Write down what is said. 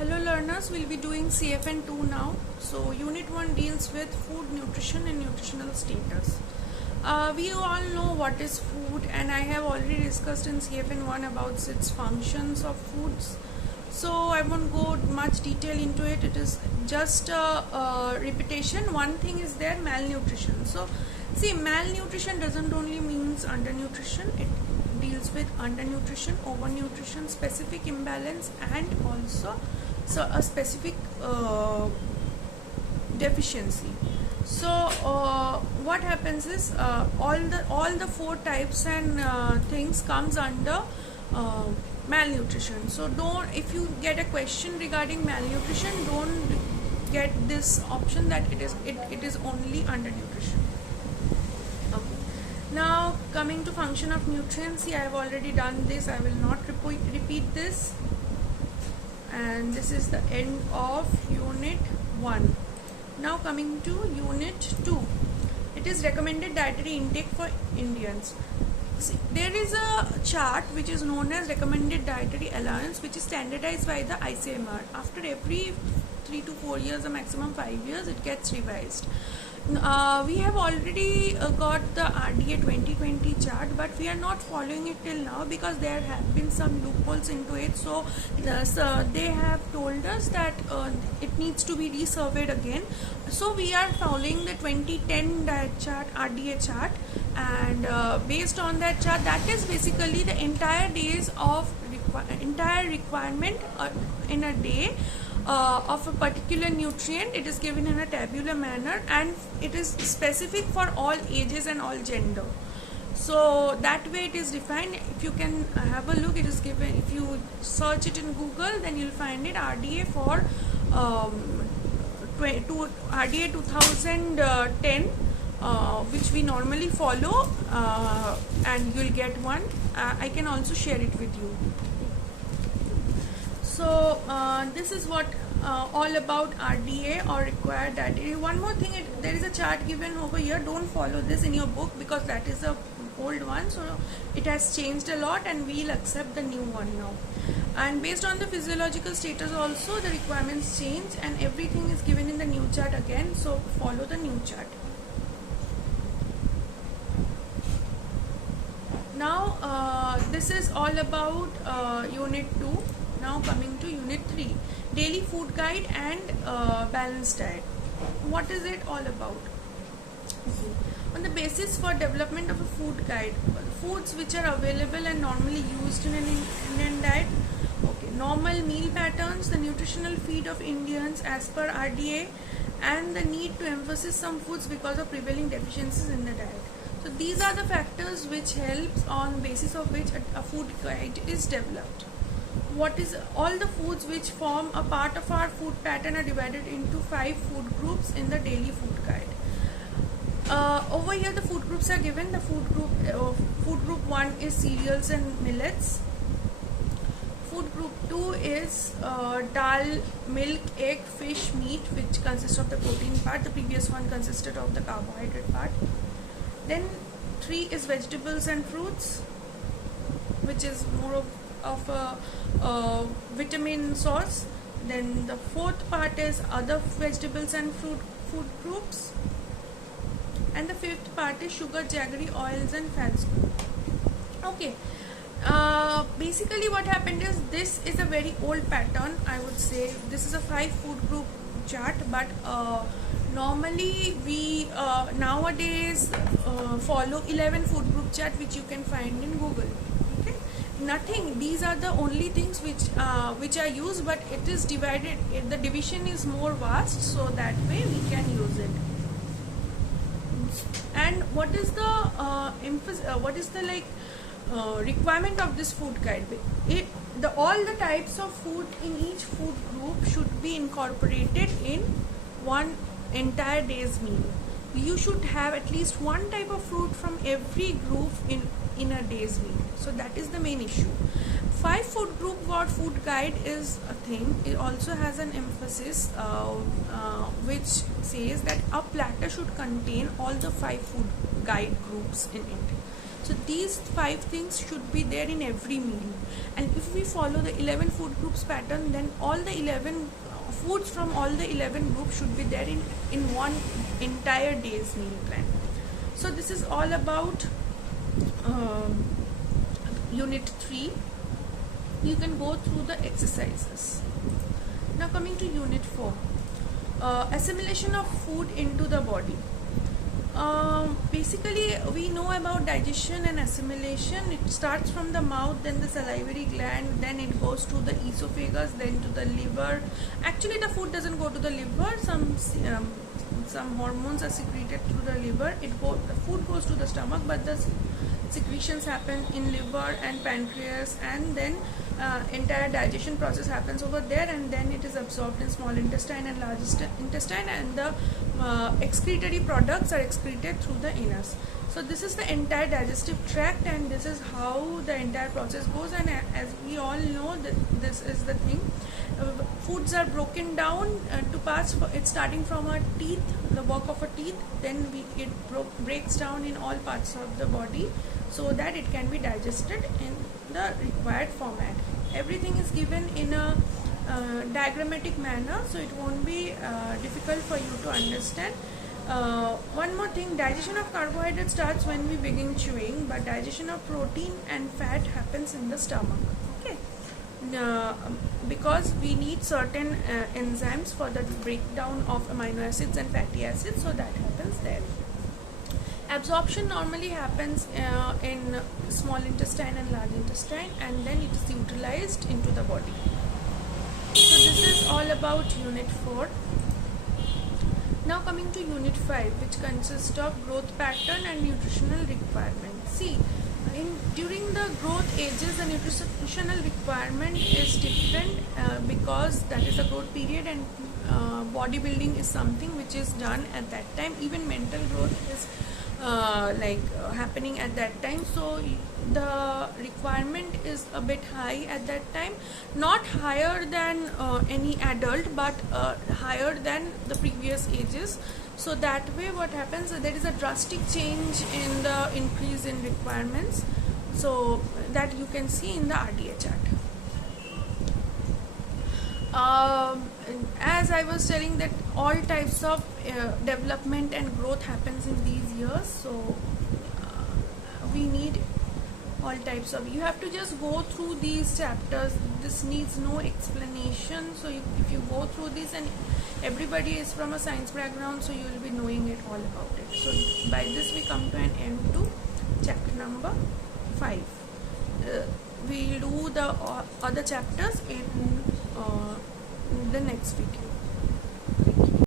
Hello learners, we'll be doing CFN 2 now. So Unit 1 deals with food, nutrition and nutritional status. We all know what is food, and I have already discussed in CFN 1 about its functions of foods. So I won't go much detail into it. It is just a repetition. One thing is there, malnutrition. So see, malnutrition doesn't only means undernutrition. It deals with undernutrition, overnutrition, specific imbalance, and also a specific deficiency. So what happens is all the four types and things comes under malnutrition. So if you get a question regarding malnutrition, don't get this option that it is only undernutrition. Okay. Now coming to function of nutrients, I have already done this. I will not repeat this. And this is the end of Unit 1. Now coming to Unit 2. It is recommended dietary intake for Indians. See, there is a chart which is known as recommended dietary allowance, which is standardized by the ICMR. After every 3 to 4 years or maximum 5 years, it gets revised. We have already got the RDA 2020 chart, but we are not following it till now because there have been some loopholes into it. So they have told us that it needs to be resurveyed again. So we are following the 2010 diet chart, RDA chart, and based on that chart, that is basically the entire days of entire requirement in a day of a particular nutrient. It is given in a tabular manner, and it is specific for all ages and all gender. So that way it is defined. If you can have a look, it is given. If you search it in Google, then you'll find it RDA for RDA 2010, which we normally follow, and you'll get one. I can also share it with you. So this is what all about RDA or required dietary. One more thing, there is a chart given over here. Don't follow this in your book because that is a old one. So it has changed a lot, and we'll accept the new one now. And based on the physiological status also, the requirements change, and everything is given in the new chart again. So follow the new chart. Now this is all about Unit 2. Now coming to Unit 3, daily food guide and balanced diet. What is it all about? On the basis for development of a food guide, foods which are available and normally used in an Indian diet. Okay, normal meal patterns, the nutritional feed of Indians as per RDA, and the need to emphasize some foods because of prevailing deficiencies in the diet. So these are the factors which helps on basis of which a food guide is developed. What is all the foods which form a part of our food pattern are divided into 5 food groups in the daily food guide. Over here the food groups are given. The food group 1 is cereals and millets. Food group 2 is dal, milk, egg, fish, meat, which consists of the protein part. The previous one consisted of the carbohydrate part. Then 3 is vegetables and fruits, which is more of a vitamin source. Then the 4th part is other vegetables and food groups, and the 5th part is sugar, jaggery, oils and fats. Okay, basically what happened is, this is a very old pattern. I would say this is a 5 food group chart, but normally we nowadays follow 11 food group chart, which you can find in Google. Nothing, these are the only things which are used, but it is divided. The division is more vast, so that way we can use it. And what is the requirement of this food guide? All the types of food in each food group should be incorporated in one entire day's meal. You should have at least one type of fruit from every group in a day's meal. So that is the main issue. 5 food group food guide is a thing. It also has an emphasis which says that a platter should contain all the 5 food guide groups in it. So these 5 things should be there in every meal. And if we follow the 11 food groups pattern, then all the 11 foods from all the 11 groups should be there in one entire day's meal plan. So this is all about unit 3. You can go through the exercises. Now coming to unit 4, assimilation of food into the body. Basically we know about digestion and assimilation. It starts from the mouth, then the salivary gland, then it goes to the esophagus, then to the liver. Actually the food doesn't go to the liver. Some hormones are secreted through the liver. The food goes to the stomach, but the secretions happen in liver and pancreas, and then entire digestion process happens over there, and then it is absorbed in small intestine and large intestine, and the excretory products are excreted through the anus. So this is the entire digestive tract, and this is how the entire process goes. And as we all know, that this is the thing. Foods are broken down to parts. It's starting from our teeth, the work of our teeth, then it breaks down in all parts of the body, so that it can be digested in the required format. Everything is given in a diagrammatic manner, so it won't be difficult for you to understand. One more thing, digestion of carbohydrate starts when we begin chewing, but digestion of protein and fat happens in the stomach. Okay, because we need certain enzymes for the breakdown of amino acids and fatty acids, so that happens there. Absorption normally happens in small intestine and large intestine, and then it is utilized into the body. So this is all about unit 4. Now coming to unit 5, which consists of growth pattern and nutritional requirements. See, during the growth ages, the nutritional requirement is different because that is a growth period, and bodybuilding is something which is done at that time. Even mental growth is happening at that time, so the requirement is a bit high at that time, not higher than any adult, but higher than the previous ages. So that way what happens, there is a drastic change in the increase in requirements, so that you can see in the RDA chart. As I was telling, that all types of development and growth happens in these years, so we need all types of, you have to just go through these chapters. This needs no explanation, so if you go through this, and everybody is from a science background, so you will be knowing it all about it. So by this we come to an end to chapter number 5. We'll do the other chapters in the next video.